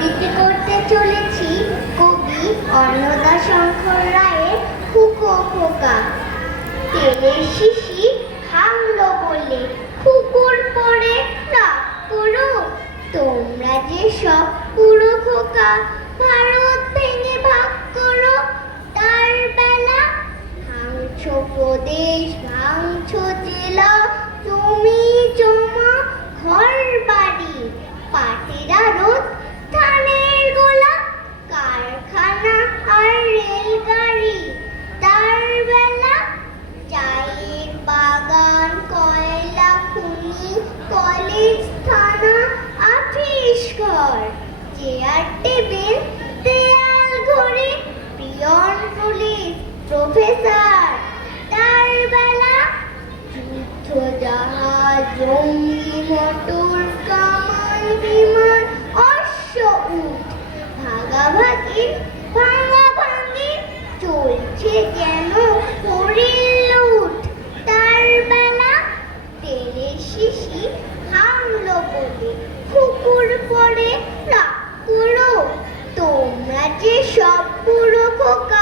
আবৃত্তি করতে চলেছি কবি অন্নদাশঙ্কর রায়ের কুকো খোকা। তেলের শিশি ভাঙলো বলে কুকুর পরে রাগ করো, তোমরা যে সব পুরো খোকা ভারত ভেঙে ভাগ করো। তার বেলা ভাঙছো প্রদেশ, ভাঙছো জেলা, জমি জমা ঘর বাড়ি, পাটের আড়ত, ধানের গোলা, কারখানা আর রেলগাড়ি। তার বেলা চায়ের বাগান, কয়লা খনি, কলেজ, থানা, অফিস ঘর, চেয়ার টেবিল, দেয়াল ঘড়ি, পিয়ন পুলিশ প্রফেসর। তার বেলা যুদ্ধ জাহাজ, জঙ্গি মোটর, কামান বিমান, অশ্ব উট, ভাগাভাগি ভাঙাভাঙি চলছে যেন হরিণ লুট। তার বেলা তেলের শিশি ভাঙলো বলে কুকুর পরে রাগ করো, তোমরা যে সব পুরো খোকা